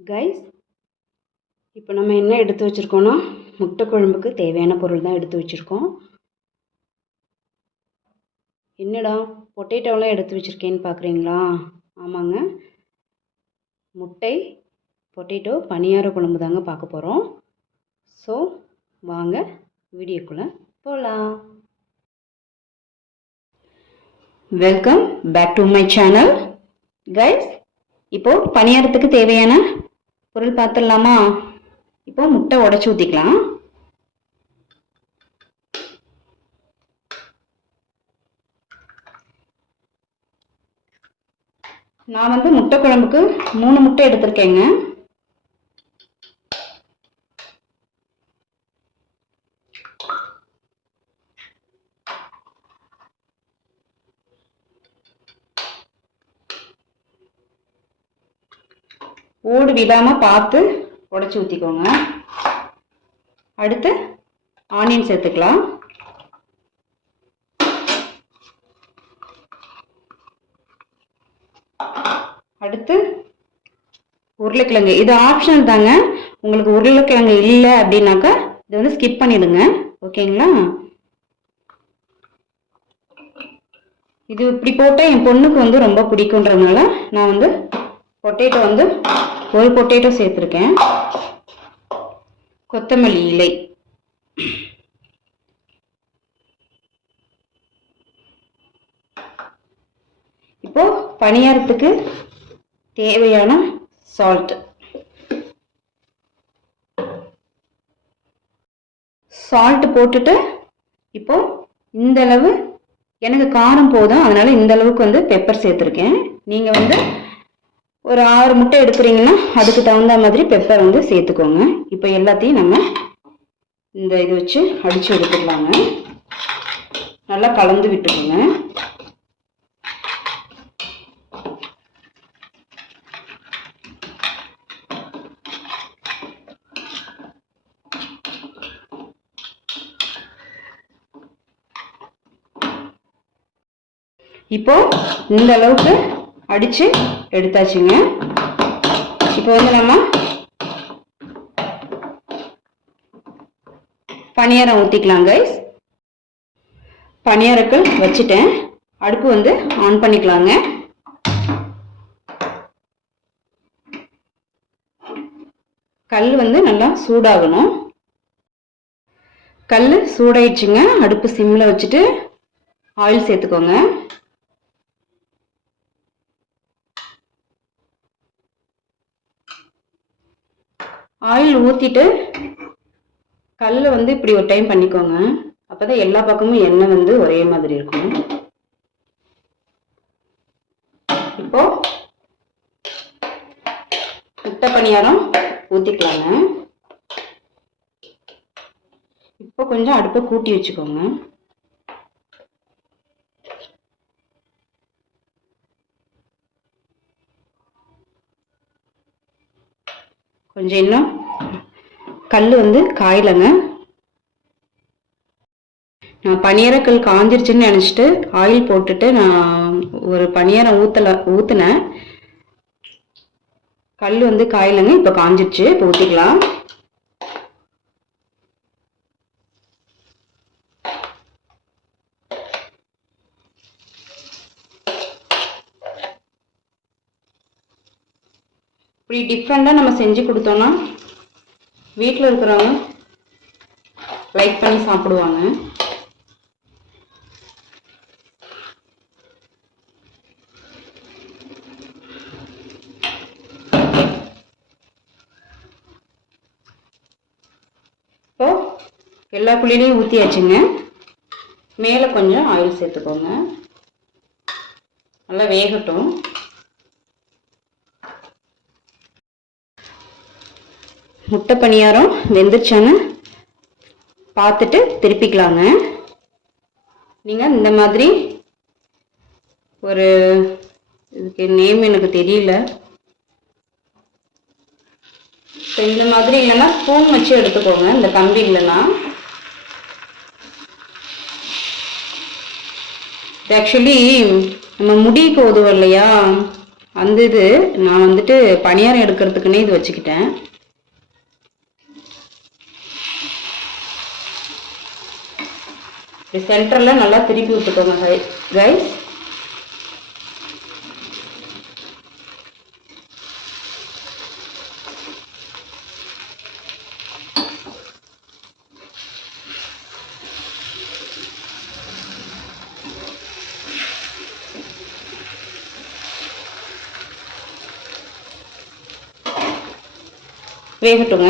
Guys, இப்போ நம்ம என்ன எடுத்து வச்சுருக்கோன்னா முட்டை குழம்புக்கு தேவையான பொருள் தான் எடுத்து வச்சுருக்கோம். என்னடா பொட்டேட்டோலாம் எடுத்து வச்சுருக்கேன்னு பார்க்குறீங்களா? ஆமாங்க, முட்டை பொட்டேட்டோ பணியார குழம்பு தாங்க பார்க்க போகிறோம். ஸோ வாங்க வீடியோக்குள்ளே போகலாம். Welcome back to my channel. Guys, இப்போது பணியாரத்துக்கு தேவையான பொருள் பார்த்துடலாமா? இப்போ முட்டை உடைச்சி ஊற்றிக்கலாம். நான் வந்து முட்டை குழம்புக்கு 3 முட்டை எடுத்திருக்கேங்க. ஓடு விடாமல் பார்த்து உடைச்சி ஊற்றிக்கோங்க. அடுத்து ஆனியன் சேர்த்துக்கலாம். அடுத்து உருளைக்கிழங்கு. இது ஆப்ஷனல் தாங்க. உங்களுக்கு உருளைக்கிழங்கு இல்லை அப்படின்னாக்கா இது வந்து ஸ்கிப் பண்ணிடுங்க. ஓகேங்களா? இது இப்படி போட்டால் என் பொண்ணுக்கு வந்து ரொம்ப பிடிக்குன்றதுனால நான் வந்து பொட்டேட்டோ வந்து ஒரு பொட்டேட்டோ சேர்த்துருக்கேன். கொத்தமல்லி இலை, இப்போ பணியாரத்துக்கு தேவையான சால்ட் போட்டுட்டு இப்போ இந்த அளவு எனக்கு காரம் போதும், அதனால இந்த அளவுக்கு வந்து பெப்பர் சேர்த்துருக்கேன். நீங்கள் வந்து ஒரு 6 முட்டை எடுக்கிறீங்கன்னா அதுக்கு தகுந்த மாதிரி பெப்பர் வந்து சேர்த்துக்கோங்க. இப்போ எல்லாத்தையும் நம்ம இந்த இது வச்சு அடித்து எடுத்துக்கலாங்க. நல்லா கலந்து விட்டுக்கோங்க. இப்போ இந்த அளவுக்கு அடிச்சு எடுத்தாச்சுங்க. இப்போ வந்து நம்ம பணியாரம் ஊற்றிக்கலாம். கைஸ், பணியாரக்கல் வச்சுட்டேன். அடுப்பு வந்து ஆன் பண்ணிக்கலாங்க. கல் வந்து நல்லா சூடாகணும். கல் சூடாயிடுச்சுங்க. அடுப்பு சிம்மில் வச்சுட்டு ஆயில் சேர்த்துக்கோங்க. ஆயில் ஊற்றிட்டு கல்லை வந்து இப்படி ஒரு டைம் பண்ணிக்கோங்க. அப்போ தான் எல்லா பக்கமும் எண்ணெய் வந்து ஒரே மாதிரி இருக்கும். இப்போ முட்டை பணியாரம் ஊற்றிக்கலாங்க. இப்போ கொஞ்சம் அடுப்பை கூட்டி வச்சுக்கோங்க. கொஞ்சம் இன்னும் கல் வந்து காயலைங்க. நான் பணியாரக்கல் காஞ்சிருச்சுன்னு நினச்சிட்டு ஆயில் போட்டுட்டு நான் ஒரு பணியாரம் ஊற்றினேன். கல் வந்து காயலைங்க. இப்போ காஞ்சிருச்சு. இப்போ ஊற்றிக்கலாம். இப்படி டிஃப்ரெண்டாக நம்ம செஞ்சு கொடுத்தோன்னா வீட்டில் இருக்கிறவங்க லைக் பண்ணி சாப்பிடுவாங்க. இப்போ எல்லா குழியிலையும் ஊற்றியாச்சுங்க. மேலே கொஞ்சம் ஆயில் சேர்த்துக்கோங்க. நல்லா வேகட்டும். முட்டை பணியாரம் வெந்துருச்சான்னு பார்த்துட்டு திருப்பிக்கலாங்க. நீங்கள் இந்த மாதிரி ஒரு இதுக்கு நேம் எனக்கு தெரியல. இந்த மாதிரி இல்லைன்னா ஸ்பூன் வச்சு எடுத்துக்கோங்க. இந்த கம்பி இல்லைன்னா ஆக்சுவலி நம்ம முடி போதும் இல்லையா, அந்த இது நான் வந்துட்டு பணியாரம் எடுக்கிறதுக்குன்னே இது வச்சுக்கிட்டேன். சென்டரில் நல்லா திருப்பி விட்டுக்கோங்க கைஸ். வேகட்டுங்க.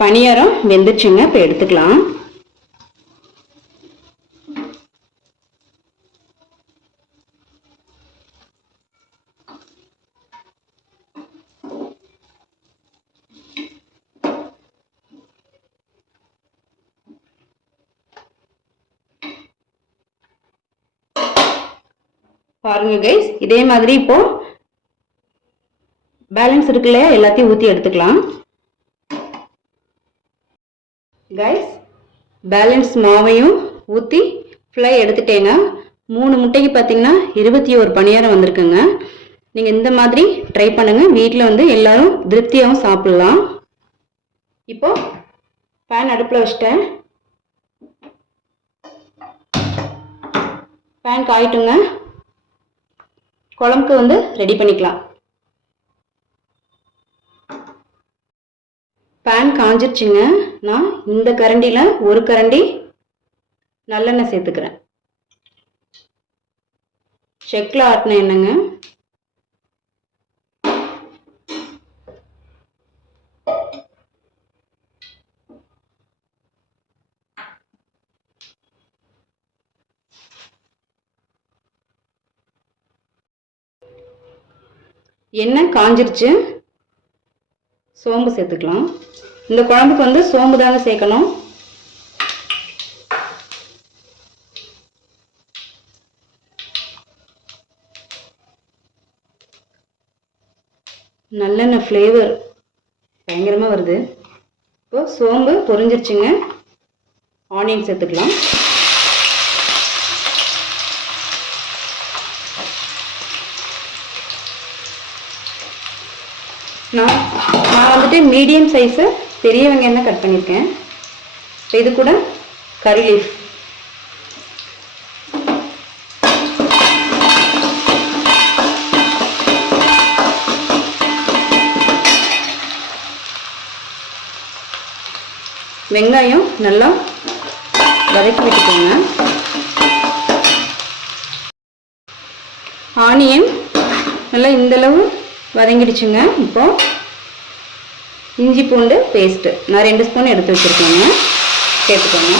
பணியாரம் வெந்துச்சுங்க. இப்போ எடுத்துக்கலாம். பாருங்க கைஸ், இதே மாதிரி இப்போ பேலன்ஸ் இருக்கு இல்லையா, எல்லாத்தையும் ஊற்றி எடுத்துக்கலாம். கைஸ், பேலன்ஸ் மாவையும் ஊற்றி ஃபுல்லாக எடுத்துட்டேங்க. 3 முட்டைக்கு பார்த்தீங்கன்னா 21 பணியாரம் வந்திருக்குங்க. நீங்கள் இந்த மாதிரி ட்ரை பண்ணுங்கள். வீட்டில் வந்து எல்லாரும் திருப்தியாகவும் சாப்பிட்லாம். இப்போ பேன் அடுப்பில் வச்சிட்டேன். பேன் காயிட்டுங்க. குழம்புக்கு வந்து ரெடி பண்ணிக்கலாம். பேன் காஞ்சிருச்சுங்க. நான் இந்த கரண்டியில் 1 கரண்டி நல்லெண்ணெய் சேர்த்துக்கிறேன். செக்கில் ஆட்டின எண்ணெய்ங்க. எண்ணெய் காஞ்சிருச்சு. சோம்பு சேர்த்துக்கலாம். இந்த குழம்புக்கு வந்து சோம்பு தாங்க சேர்க்கணும். நல்லெண்ணெய் ஃப்ளேவர் பயங்கரமாக வருது. இப்போ சோம்பு பொரிஞ்சிருச்சுங்க. ஆனியன் சேர்த்துக்கலாம். நான் வந்துட்டு மீடியம் சைஸு பெரிய வெங்காயம் தான் கட் பண்ணியிருக்கேன். இப்போ இது கூட கறி லீஃப், வெங்காயம் நல்லா வதக்கி விட்டுக்கோங்க. ஆனியன் நல்லா இந்தளவு வதங்கிடுச்சுங்க. இப்போ இஞ்சி பூண்டு பேஸ்ட்டு நான் 2 ஸ்பூன் எடுத்து வச்சுருக்கேங்க. சேர்த்துக்கோங்க.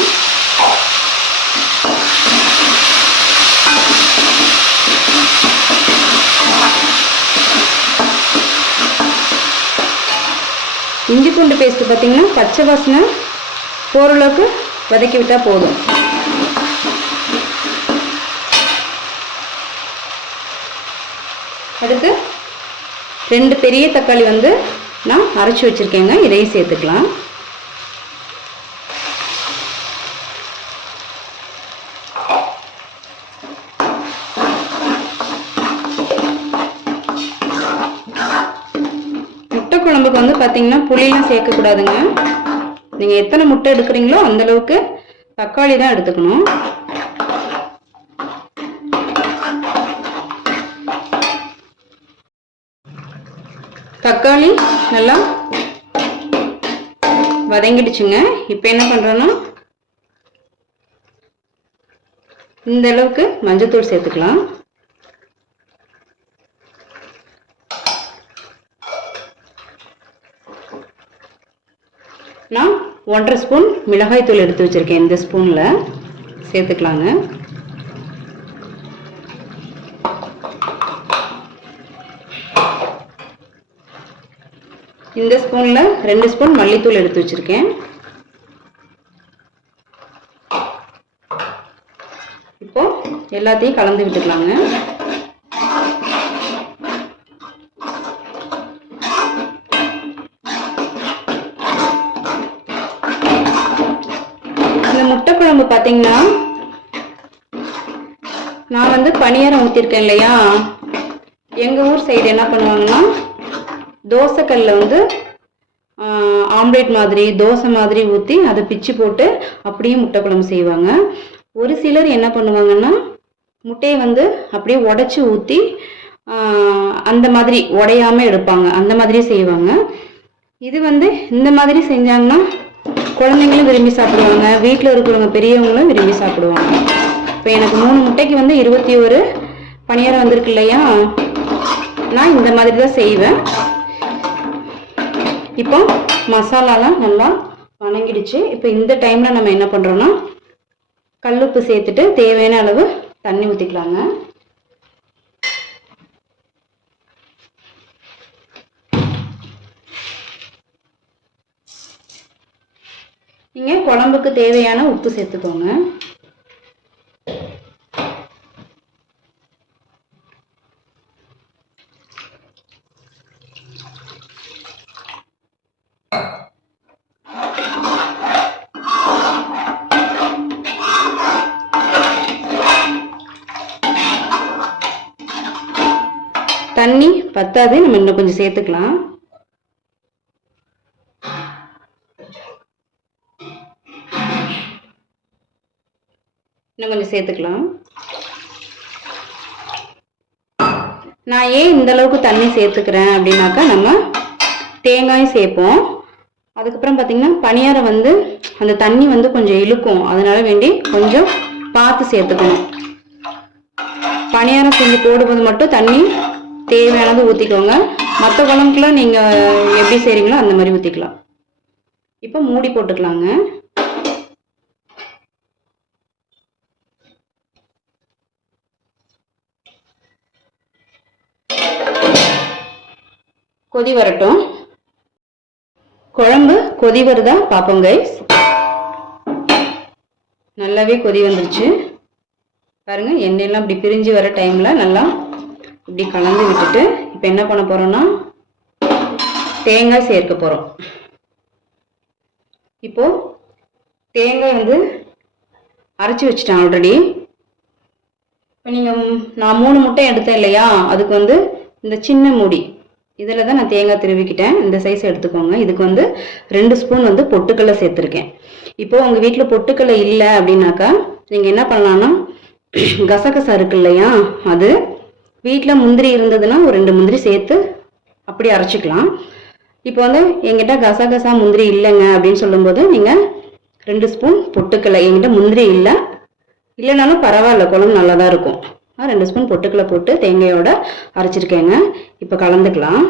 இஞ்சி பூண்டு பேஸ்ட்டு பார்த்திங்கன்னா பச்சை வாசனை போகிற அளவுக்கு வதக்கி விட்டால் போதும். அடுத்து 2 பெரிய தக்காளி வந்து நான் அரைச்சி வச்சுருக்கேங்க. இதையும் சேர்த்துக்கலாம். முட்டை குழம்புக்கு வந்து பார்த்தீங்கன்னா புளியெல்லாம் சேர்க்கக்கூடாதுங்க. நீங்கள் எத்தனை முட்டை எடுக்கிறீங்களோ அந்தளவுக்கு தக்காளி தான் எடுத்துக்கணும். தக்காளி நல்லா வதங்கிடுச்சுங்க. இப்போ என்ன பண்ணுறோன்னா இந்த அளவுக்கு மஞ்சள்தூள் சேர்த்துக்கலாம். நான் 1.5 ஸ்பூன் மிளகாய் தூள் எடுத்து வச்சுருக்கேன். இந்த ஸ்பூனில் சேர்த்துக்கலாங்க. இந்த ஸ்பூனில் 2 ஸ்பூன் மல்லித்தூள் எடுத்து வச்சுருக்கேன். இப்போ எல்லாத்தையும் கலந்து விட்டுக்கலாங்க. இந்த முட்டை குழம்பு பார்த்தீங்கன்னா நான் வந்து பணியாரம் ஊற்றிருக்கேன் இல்லையா, எங்கள் ஊர் சைடு என்ன பண்ணுவாங்கன்னா தோசைக்கல்லில் வந்து ஆம்லேட் மாதிரி தோசை மாதிரி ஊற்றி அதை பிச்சு போட்டு அப்படியே முட்டை குழம்பு செய்வாங்க. ஒரு சிலர் என்ன பண்ணுவாங்கன்னா முட்டையை வந்து அப்படியே உடச்சி ஊற்றி அந்த மாதிரி உடையாமல் எடுப்பாங்க, அந்த மாதிரி செய்வாங்க. இது வந்து இந்த மாதிரி செஞ்சாங்கன்னா குழந்தைங்களும் விரும்பி சாப்பிடுவாங்க, வீட்டில் இருக்கிறவங்க பெரியவங்களும் விரும்பி சாப்பிடுவாங்க. இப்போ எனக்கு 3 முட்டைக்கு வந்து 21 பணியாரம் வந்திருக்கு இல்லையா, நான் இந்த மாதிரி தான் செய்வேன். இப்போ மசாலாலாம் நல்லா வணங்கிடுச்சு. இப்போ இந்த டைமில் நம்ம என்ன பண்ணுறோன்னா கல்லுப்பு சேர்த்துட்டு தேவையான அளவு தண்ணி ஊற்றிக்கலாங்க. நீங்கள் குழம்புக்கு தேவையான உப்பு சேர்த்துக்கோங்க. தண்ணி பத்தாது, நம்ம இன்னும் கொஞ்சம் சேர்த்துக்கலாம். இன்னும் கொஞ்சம் சேர்த்துக்கலாம். நான் ஏன் இந்த அளவுக்கு தண்ணி சேர்த்துக்கிறேன் அப்படின்னாக்கா, நம்ம தேங்காயும் சேர்ப்போம். அதுக்கப்புறம் பார்த்தீங்கன்னா பணியாரம் வந்து அந்த தண்ணி வந்து கொஞ்சம் இழுக்கும், அதனால வேண்டி கொஞ்சம் பார்த்து சேர்த்துக்கணும். பணியாரம் செஞ்சு போடும்போது மட்டும் தண்ணி தேவையானது ஊற்றிக்கோங்க. மற்ற குழம்புக்குலாம் நீங்கள் எப்படி செய்கிறீங்களோ அந்த மாதிரி ஊற்றிக்கலாம். இப்போ மூடி போட்டுக்கலாங்க. கொதி வரட்டும். குழம்பு கொதி வருதா பார்ப்போம் கைஸ். நல்லாவே கொதி வந்துருச்சு பாருங்க. எண்ணெயெல்லாம் இப்படி பிரிஞ்சு வர டைமில் நல்லா இப்படி கலந்து விட்டுட்டு இப்போ என்ன பண்ண போகிறோன்னா தேங்காய் சேர்க்க போகிறோம். இப்போது தேங்காய் வந்து அரைச்சி வச்சுட்டேன் ஆல்ரெடி. இப்போ நீங்கள் நான் 3 முட்டை எடுத்தேன் இல்லையா, அதுக்கு வந்து இந்த சின்ன மூடி இதில் தான் நான் தேங்காய் திருவிக்கிட்டேன். இந்த சைஸ் எடுத்துக்கோங்க. இதுக்கு வந்து 2 ஸ்பூன் வந்து பொட்டுக்கடலை சேர்த்துருக்கேன். இப்போது உங்கள் வீட்டில் பொட்டுக்கடலை இல்லை அப்படின்னாக்கா நீங்கள் என்ன பண்ணலான்னா கசகசா இருக்கு இல்லையா, அது வீட்டில் முந்திரி இருந்ததுன்னா ஒரு 2 முந்திரி சேர்த்து அப்படி அரைச்சிக்கலாம். இப்போ வந்து எங்கிட்ட கசகசா முந்திரி இல்லைங்க அப்படின்னு சொல்லும்போது நீங்கள் 2 ஸ்பூன் பொட்டுக்கடலை, எங்கிட்ட முந்திரி இல்லைனாலும் பரவாயில்ல, குழம்பு நல்லா தான் இருக்கும். 2 ஸ்பூன் பொட்டுக்கடலை போட்டு தேங்காயோட அரைச்சிருக்கேங்க. இப்போ கலந்துக்கலாம்.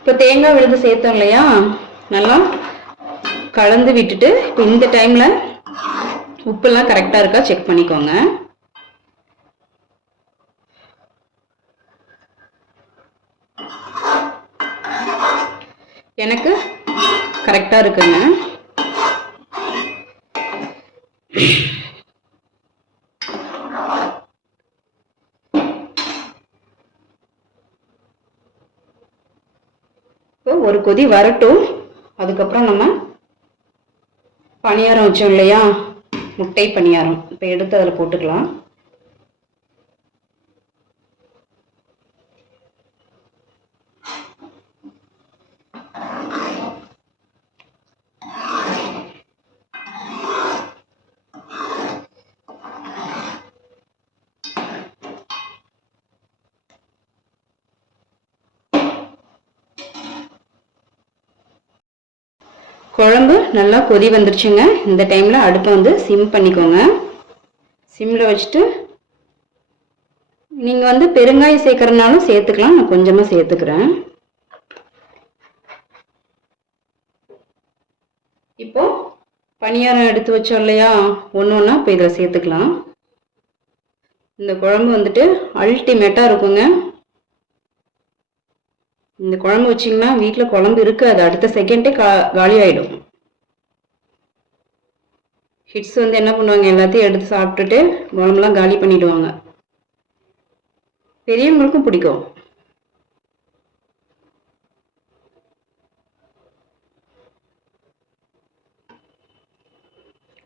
இப்போ தேங்காய் விழுது சேர்த்தோம் இல்லையா, நல்லா கலந்து விட்டுட்டு இப்போ இந்த டைமில் உப்புலாம் கரெக்டாக இருக்கா செக் பண்ணிக்கோங்க. எனக்கு கரெக்டாக இருக்குங்க. இப்போ ஒரு கொதி வரட்டும். அதுக்கப்புறம் நம்ம பணியாரம் வச்சோம் இல்லையா, முட்டை பணியாரம் இப்போ எடுத்து அதில் போட்டுக்கலாம். குழம்பு நல்லா கொதி வந்துருச்சுங்க. இந்த டைமில் அடுப்பை வந்து சிம் பண்ணிக்கோங்க. சிம்மில் வச்சுட்டு நீங்கள் வந்து பெருங்காயம் சேர்க்குறதுனாலும் சேர்த்துக்கலாம், நான் கொஞ்சமாக சேர்த்துக்கிறேன். இப்போ பணியாரம் எடுத்து வச்சோம் இல்லையா, ஒன்று ஒன்றா இப்போ இதில் சேர்த்துக்கலாம். இந்த குழம்பு வந்துட்டு அல்டிமேட்டாக இருக்குங்க. இந்த குழம்பு வச்சிங்கன்னா வீட்டில் குழம்பு இருக்காது, அடுத்த செகண்டே காலி ஆகிடும். கிட்ஸ் வந்து என்ன பண்ணுவாங்க, எல்லாத்தையும் எடுத்து சாப்பிட்டுட்டு குழம்புலாம் காலி பண்ணிடுவாங்க. பெரியவங்களுக்கும் பிடிக்கும்.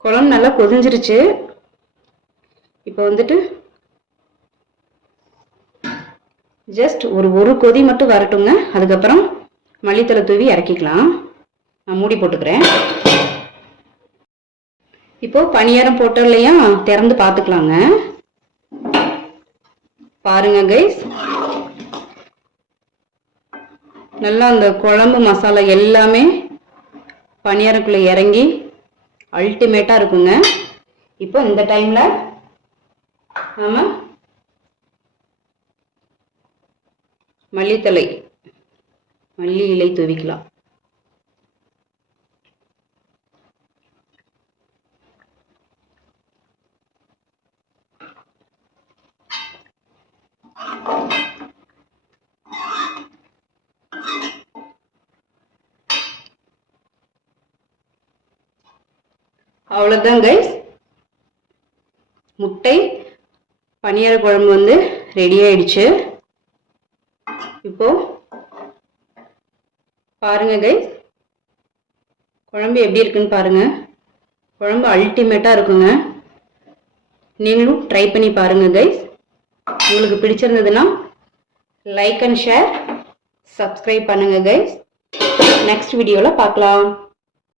குழம்பு நல்லா கொதிஞ்சிருச்சு. இப்போ வந்துட்டு ஜஸ்ட் ஒரு கொதி மட்டும் வரட்டுங்க. அதுக்கப்புறம் மல்லித்தலை தூவி இறக்கிக்கலாம். நான் மூடி போட்டுக்கிறேன். இப்போ பணியாரம் போட்டோம் இல்லையா, திறந்து பார்த்துக்கலாங்க. பாருங்க கைஸ், நல்லா அந்த குழம்பு மசாலா எல்லாமே பணியாரக்குள்ள இறங்கி அல்டிமேட்டா இருக்குங்க. இப்போ இந்த டைம்ல நாம மல்லி இலை தூவிக்கலாம். அவ்வளோதான் கைஸ், முட்டை பனியார குழம்பு வந்து ரெடி ஆயிடுச்சு. இப்போ பாருங்க கைஸ், குழம்பு எப்படி இருக்குன்னு பாருங்க. குழம்பு அல்டிமேட்டா இருக்குங்க. நீங்களும் ட்ரை பண்ணி பாருங்க கைஸ். உங்களுக்கு பிடிச்சிருந்ததுன்னா லைக் அண்ட் ஷேர், சப்ஸ்கிரைப் பண்ணுங்க கைஸ். நெக்ஸ்ட் வீடியோவில் பார்க்கலாம்.